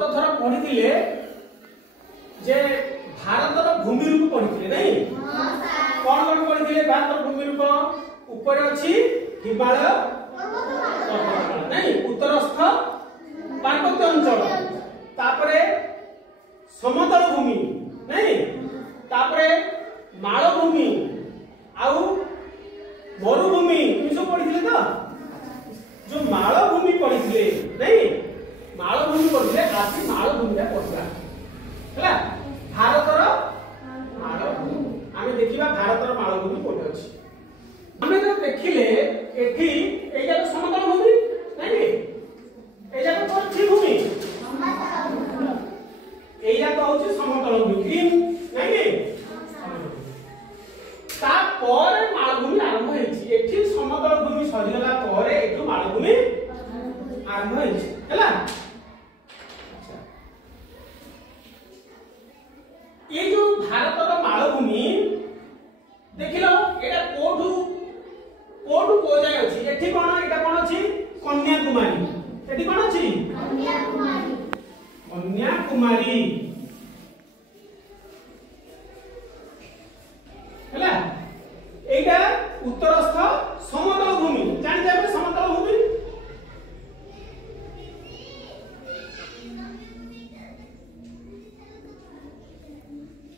थर पढ़ी जे भारतर भूमि रूप पढ़ी नहीं कौन कौन पढ़ी भारतर भूमि रूप ऊपर अच्छी हिमालय नहीं उत्तरस्थ पार्वत्य अंचल तापरे समतल भूमि नहीं तापरे मालभूमि आउ मरुभूमि सब पढ़ी तो जो मालभूमि पढ़ी नहीं मालभूमि पढ़ी आसी मालभूमि पढ़ा है भारतर मालभूमि आम देखा भारतर मालभूमि कौन अच्छी आम जो देखिले एठी एजा तो समतल भूमि नहीं एजा तो अच्छी भूमि एजा तो होची समतल भूमि ग्रीन नहीं ता पर मालभूमि आरंभ हेछि एठी समतल भूमि सरिगला परे एठु मालभूमि आरंभ हेछि हैला ये जो भारतर मालभूमि देखिलो एटा कोठू कोठू को जाय अछि एठी कोन एटा कोन अछि कन्याकुमारी एठी कोन अछि कन्याकुमारी हैला एटा उत्तरस्थ समतल भूमि जानि जाबे समतल भूमि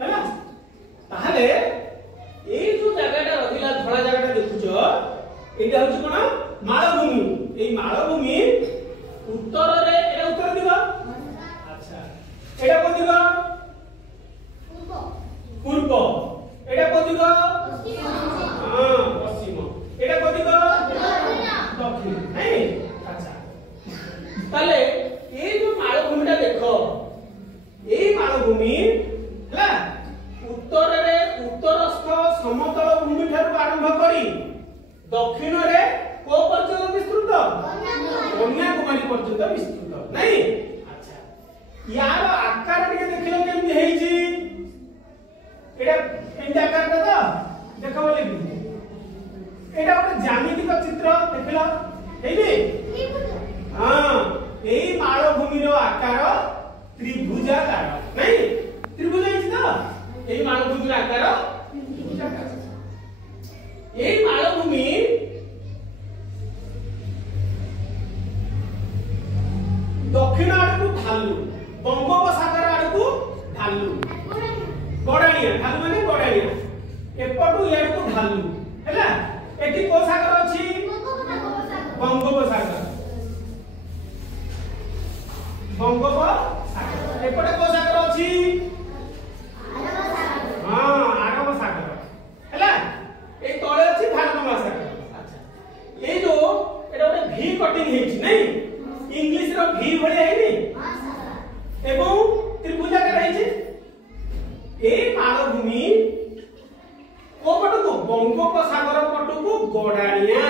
हैला ताहले ए जो जगहटा रहिला धळा जगहटा देखुछो एटा होछि कोन मालभूमि ए मालभूमि उत्तर रे एटा उत्तर दिबा अच्छा एटा को दिबा पूर्व एटा को दिबा पश्चिम हां पश्चिम एटा को दिबा दक्षिण नहीं अच्छा ताले ए जो मालभूमिटा देखो ए मालभूमि हला उत्तर रे उत्तरस्थ समतल भूमि ठारू आरंभ करी दक्षिण रे को पर्यंत विस्तृत कन्याकुमारी पर्यंत विस्तृत नहीं अच्छा यार आकार के देखिलो केमति हेछि एटा एंड आकार तो देखो बोले एटा ଗୋଟେ ज्यामितिक चित्र देखिलो हेबे हां एई मालभूमि रो आकार त्रिभुजाकार नहीं त्रिभुज हेछि तो एई मालभूमि रो आकार त्रिभुजाकार एई मालभूमि दक्षिण आड़कू ढालू बंगोपसागर आड़कू ढालू गडाणिया ढालू माने गडाणिया एपटू याड़कू ढालू हैला एठी को सागर अछि बंगोपसागर एपटे को सागर अछि अरब सागर हां अरब सागर हैला ए तळे अछि भारत महासागर अच्छा ए जो एटा ओटे भी कटिंग हेछि नहीं इंग्लिश रो भी भले हेनि हां सागर एवं त्रिभुजाकार हेछि ए मालभूमि को पटकू बंगोपसागर पटकू गडाणिया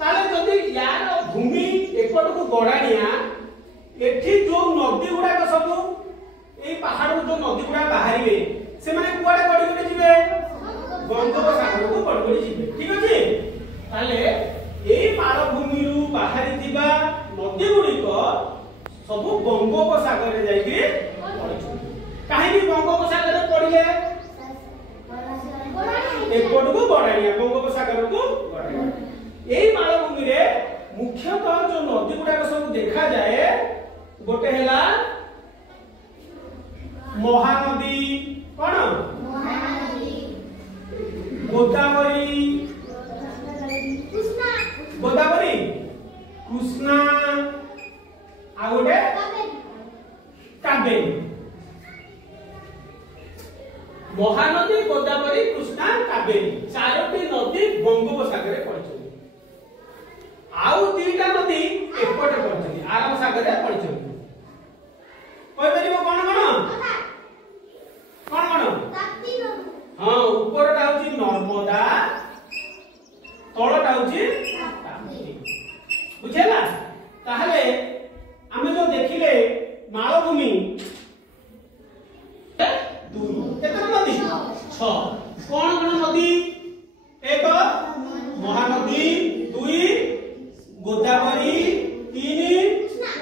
ताले जदि यार भूमि एपटकू गडाणिया एठी जो नदी गुडा सब ए पहाड़ जो नदी गुडा बाहरिबे से माने कुआडे गडी गडी जिवे बंगोपसागर को गडी गडी जिवे ठीक अछि ताले ए मालभूमि रु बाहरि दिबा नदी गुडी को सब बंगोपसागर रे जाई के काहे कि बंगोपसागर रे पड़िले एपटकू गडाणिया बंगोपसागर को गडाणिया एई मालभूमि रे मुख्यतः जो नदी गुडा सब देखा जाए गोटे हैला महानदी कोन महानदी गोदावरी गोदावरी कृष्णा आ गोटे कावेरी महानदी गोदावरी कृष्णा कावेरी चारोटी नदी बंगोपसागर रे पड़छ आउ तीटा नदी एपटे पड़छ अरब सागर रे पड़छ कोइ परिबो कोन ताप्ती नदी हां ऊपरटा होची नर्मदा तळटा होची ताप्ती बुझेला ताहले आमे जो देखिले मालभूमि दुई केतना नदी 6 कोन नदी एक महानदी दुई गोदावरी तीन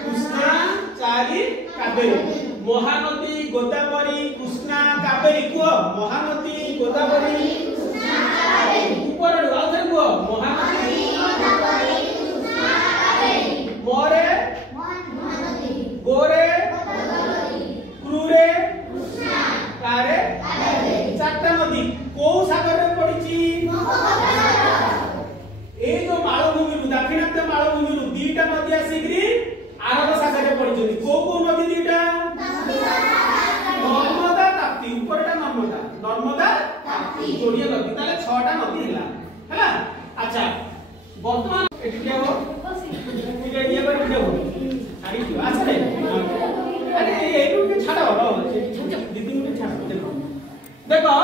कृष्णा चारि कावेरी महानदी गोदावरी कृष्णा कावेरी कुह महानदी गोदावरी कृष्णा कावेरी ऊपर आउ थे कुह महानदी गोदावरी कृष्णा कावेरी मोरे महानदी गोरे गोदावरी क्रूरे कृष्णा कारे कावेरी चारटा नदी को सागर रे पड़िची ए जो मालभूमि दक्षिणात्य मालभूमि दीटा नदी आसिकरी आरब सागर रे पड़िची को नदी दीटा नर्मदा ताप्ती ऊपरटा नर्मदा ताप्ती जोड़िए नदी ताले 6टा नदी हैला अच्छा वर्तमान एटी क्या हो ये पर क्या हो सारी की अच्छा रे अरे एटू के छाड़ो दीदी मुझे छाड़ो देखो देखो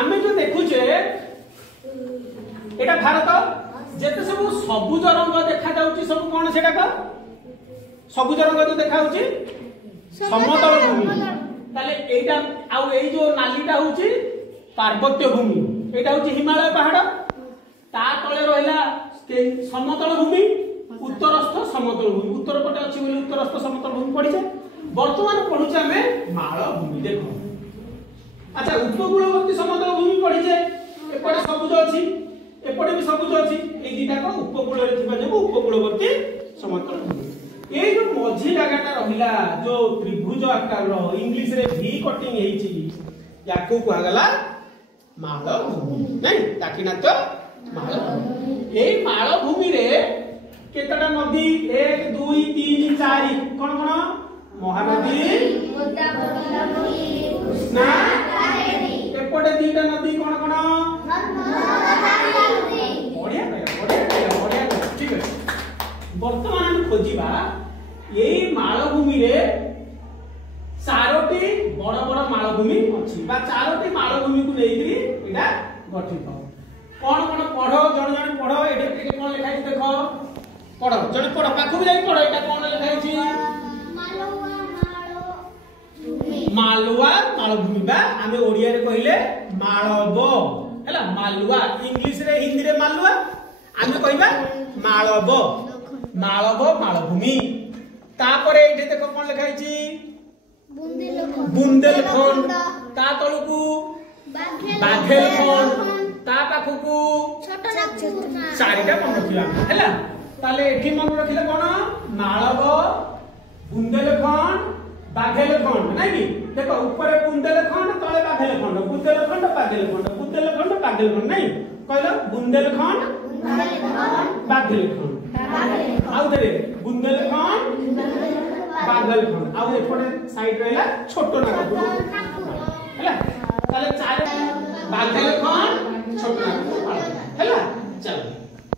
आमे जो देखुचे एटा भारत जेते सब सबुज रंग देखा जाउची सब कोन सेटा का सबुज रंग जो देखा होची समतल भूमि ताले एटा आउ एई जो नालीटा होची पार्वत्य भूमि एटा होची हिमालय पहाड़ ता तळे रहला समतल भूमि उत्तरस्थ समतल भूमि उत्तर पटे अछि बोली उत्तरस्थ समतल भूमि पडिছে वर्तमान पढुचे हमें मालभूमि देखो अच्छा उपकूलवर्ती समतल भूमि पडिছে एपटे सबुज अछि एपटे भी सबुज अछि ए दिटा को उपकूल रे थिबा जे उपकूलवर्ती समतल भूमि ए जो मझी जगहटा रहिला जो त्रिभुज आकार रो इंग्लिश रे भी कटिंग हेची याकू कहगला मालभूमि नहीं दाक्षिणात्य मालभूमि ए मालभूमि रे केतटा नदी 1 2 3 4 कोन कोन महानदी गोदावरी कृष्णा कावेरी एपटे दीटा नदी कोन कोन बढ़िया ठीक है वर्तमान हम खोजिबा एई मालभूमि रे चारोटी बड़ बड़ मालभूमि अछि बा चारोटी मालभूमि को नेइकरी एटा गठित कोन कोन पढो जण जण पढो एटा के कोन लिखा छै देखो पढो जण पढो पाखु भी जाई पढो एटा कोन लिखा छै मालवा मालभूमि बा आमे ओडिया रे कहिले मालव हैला मालवा इंग्लिश रे हिंदी रे मालवा आमे कहिबा मालव मालव मालभूमि तापरे एठे देखो कोन लिखा छै बुंदेलखंड ता तळकू बाघेलखंड ता पाखकू चारिटा मन रखिला हैला ताले एठी मन रखिले कोन मालव बुंदेलखंड बाघेलखंड नै कि देखो ऊपर बुंदेलखंड तळे बाघेलखंड बुंदेलखंड बाघेलखंड बुंदेलखंड बाघेलखंड नै कहलो बुंदेलखंड बाघेलखंड आउ दे बुंदेलखंड बाघेलखंड आउ एपटे साइड रहला छोटो नागपुर हैला ताले चार बाघेलखंड छोटो नागपुर हैला चलो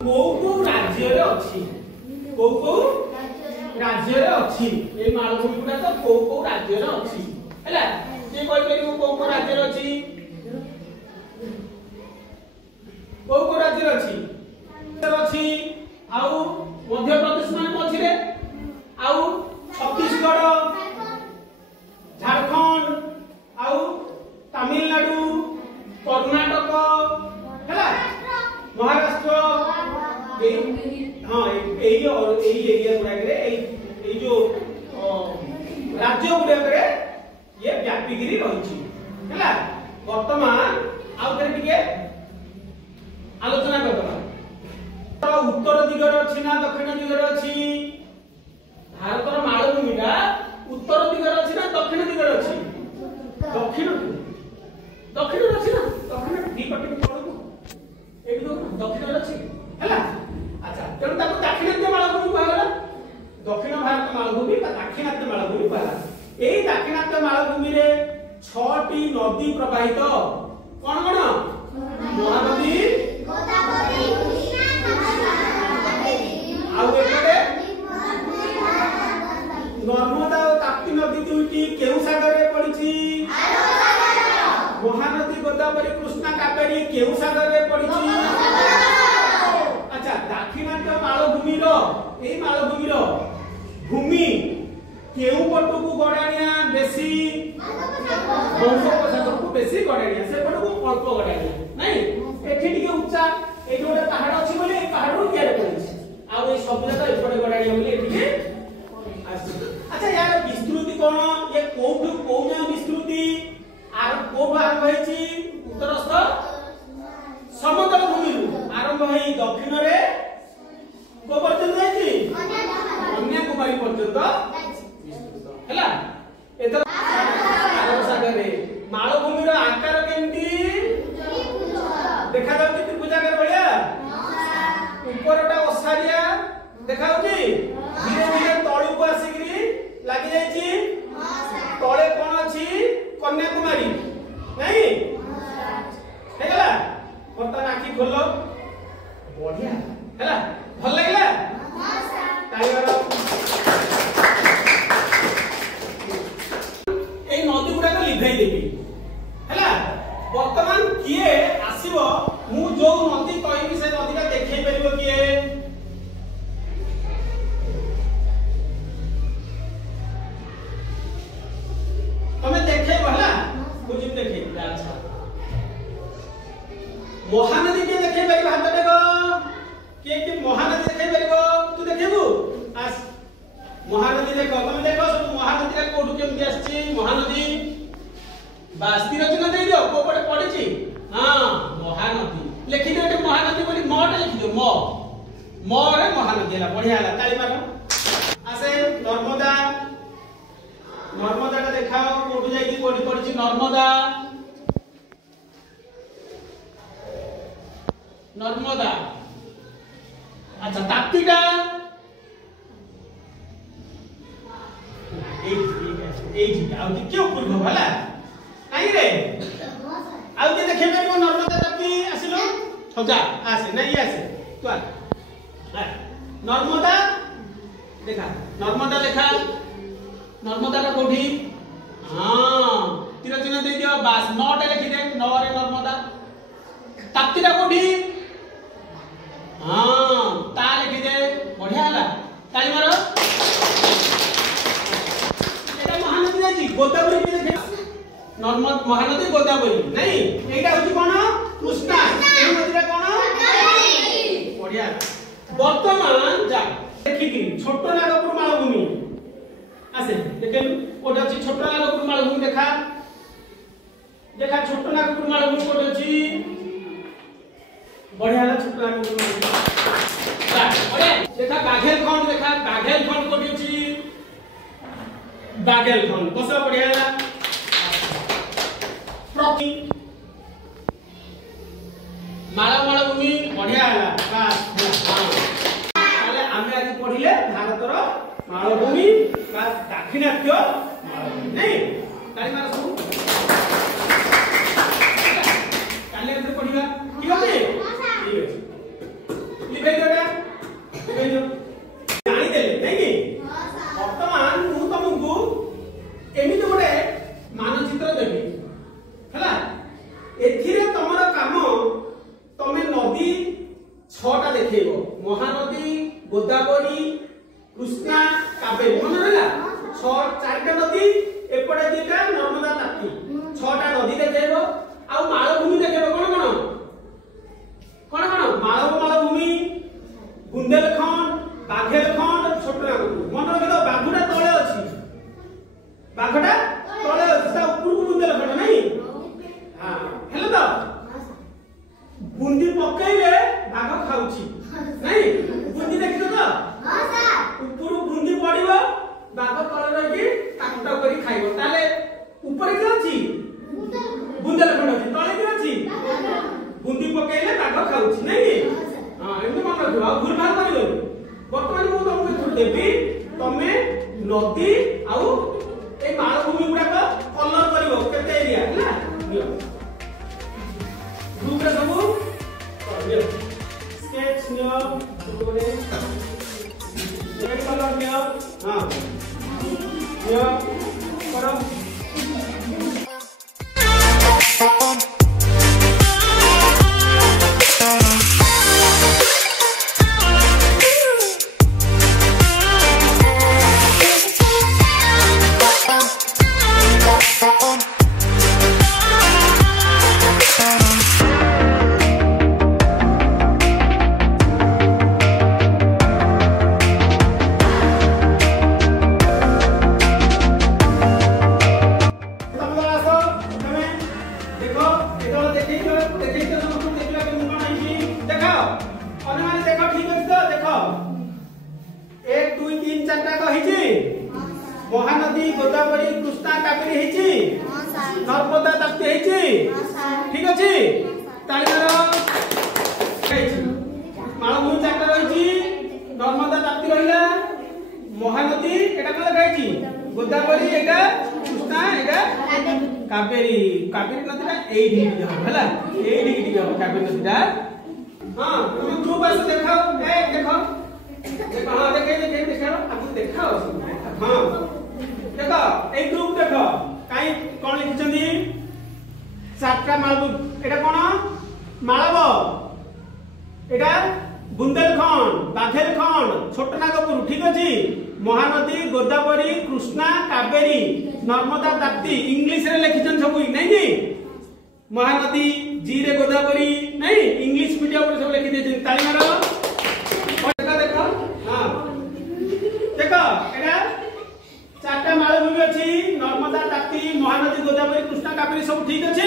को राज्य रे अछि को राज्य रे अछि ए मालभूमि गुडा तो को राज्य रे अछि हैला जे कोइ परिउ को राज्य रे अछि को राज्य रे अछि अछि आउ मध्य प्रदेश मान अछि रे आउ छत्तीसगढ़ झारखंड आउ तमिलनाडु कर्नाटक हैला महाराष्ट्र हां एई एरिया गुडा रे एई जो राज्य गुडा रे ये व्यापीगिरी रहिछि हैला वर्तमान आउ टिके आलोचना करबा उत्तर दिगरे अछि ना दक्षिण दिगरे अछि भारतर मालभूमिटा उत्तर दिगरे अछि ना दक्षिण दिगरे अछि दक्षिण दक्षिण अछि ना दक्षिण दीपटी पड़ो एबी तो दक्षिण अछि हैला अच्छा तेणु ताको दाक्षिणात्य मालभूमि कहला दक्षिण भारत मालभूमि बा दाक्षिणात्य मालभूमि कहला एई दाक्षिणात्य मालभूमि रे 6टी नदी प्रवाहित कोन कोन महानदी गोदावरी कृष्णा कावेरी आउ एपटे नर्मदा और ताप्ती नदी दुईटी केउ सागर रे पड़िछि महानदी गोदावरी कृष्णा कावेरी केउ सागर रे पड़िछि अच्छा दाक्षिणात्य मालभूमि रो एई मालभूमि रो भूमि केउ पटु को गडानिया बेसी बंगोपसागर को बेसी गडानिया से पटु को अल्प गडानिया नहीं एठी टिके उच्चा एठी गोटे पहाड़ अछि बोले ए पहाड़ रो केरे पड़िछि आ ए सब जगह एपटे गडानिया बोले एठी के अच्छा यार विस्तृति कोन ये कोठु कोना विस्तृति आर कोठु आरंभ होईची उत्तरस्थ समतल भूमि आरंभ होई दक्षिण रे को पर्यंत जाईची कन्याकुमारी पर्यंत विस्तृत हैला एतर अरब सागर रे मालभूमि रो आकार केंती देखा जाउची त्रिभुजाकार भलिया ऊपरटा ओसारिया देखा जाउची धीरे धीरे तळु को आसीगिरी लागि जाईची तळे कोन अछि कन्याकुमारी नहीं हेला बर्तमान आखि खोलो बढ़िया हैला भल लागला हां सर टाइगर ए नदी गुडा को लिभाई देबी हैला बर्तमान किए आसीबो मु जो नदी कहबी से नदीटा देखै परिबो किए तमे देखै बहला बुझि देखै अच्छा महानदी के देखे परिबो हाथ देखो के महानदी देखे परिबो तू देखबू आस महानदी देखो तुम देखो सब महानदी रे कोडु केमती आछि महानदी बास्ती रचना दे दियो को पड़े पड़िछि हां महानदी लिखि दे एटे महानदी बोली मटे लिखि दो म रे महानदी ला बढ़िया ला ताली मारो आसे नर्मदा नर्मदा का देखाओ कोडु जाई कि कोडी पड़िछि नर्मदा नर्मदा अच्छा ताप्तीटा ए आउ क्यों ऊपर भला नहीं रे आउ के देखे परबो नर्मदा ताप्ती आसिलो हो जा आसे नहीं आसे तू आ नर्मदा देखा नर्मदा का कोठी हां तीर चिन्ह दे दियो बस नटे लिखि दे न रे नर्मदा ताप्तीटा कोठी हां ता लिखि दे बढ़िया हला ताली मारो एटा महानदी जाची गोदावरी के देखे नर्मदा महानदी गोदावरी नहीं एटा होची कोन कृष्णा ए नदीटा कोन बढ़िया वर्तमान जा देखि कि छोटो नागपुर मालभूमि आसे देखेन कोटा अछि छोटो नागपुर मालभूमि देखा छोटो नागपुर मालभूमि कोटा अछि बढ़िया ला छोटो नागपुर मालभूमि देखा बाघेल खंड कोटी अछि बाघेल खंड बसा बढ़िया ला प्रति मालभूमि बढ़िया ला बस हां ताले आमे आज पढिले भारतर मालभूमि बा दाक्षिणात्य मालभूमि नहीं ताली मार सब काले अंदर पढिबा ठीक अछि लिखाई देबा लिखाई दो जानि देले नहीं कि वर्तमान मु तुमको एमिति गोटे मानचित्र देबी हला एथिरे तमर काम तमे नदी 6टा देखैबो महानदी गोदावरी कृष्णा कावेरी मन रहला 4टा नदी एपटे दिका नर्मदा ताप्ती 6टा नदी देखैबो आ मालभूमि देखैबो कोन मालभूमि बुंदेलखंड बाघेलखंड छोटनागपुर मन रखिदो बाघुटा तळे अछि ता ऊपर बुंदेलखंड नहीं हां हेलो तो बुंदी पकैले बाघ खाउची नहीं बुंदी देखितो तो हां सर ऊपर बुंदी पड़िबो बाघ तळे रही टाकटा करी खाइबो ताले ऊपर कि अछि बुंदेलखंड अछि तळे कि अछि बुंदी पकैले बाघ खाउची नहीं हां एमि मन रखिबो भूल भाल करियो वर्तमान मु तुमको देबी तमे नदी आउ ए मालभूमि गुडा को कलर करिवो केते एरिया हैला नियो ग्रुप रे सबु नियो स्केच नियो गोरे रेड कलर नियो हां नियो करो महानदी गोदावरी कृष्णा कावेरी हेची नर्मदा ताप्ती हेची ठीक अछि ताली मारो मालभूमि चारटा रहिची नर्मदा ताप्ती रहिला महानदी एटा कोन लगाइची गोदावरी एटा कृष्णा एटा कावेरी कावेरी नदीटा एई ढिगी जाव हला एई ढिगी जाव कावेरी नदीटा हां तुम ग्रुप आस देखाओ ए देखो देखो हां देखाओ आपको देखाओ हां देखो ए ग्रुप देखो काई कोन लिखिचंदी चारटा मालभूमि एटा कोन मालव एटा बुंदेलखंड बाघेलखंड छोटनागपुर ठीक अछि महानदी गोदावरी कृष्णा कावेरी नर्मदा ताप्ती इंग्लिश रे लिखिचन सब नहीं जी महानदी जी रे गोदावरी नहीं इंग्लिश मीडियम पर सब लिखि देछन ताली मारो देखो देखो हां देखो एटा चारटा मालभूमि अछि नर्मदा ताप्ती महानदी गोदावरी कृष्णा कावेरी सब ठीक अछि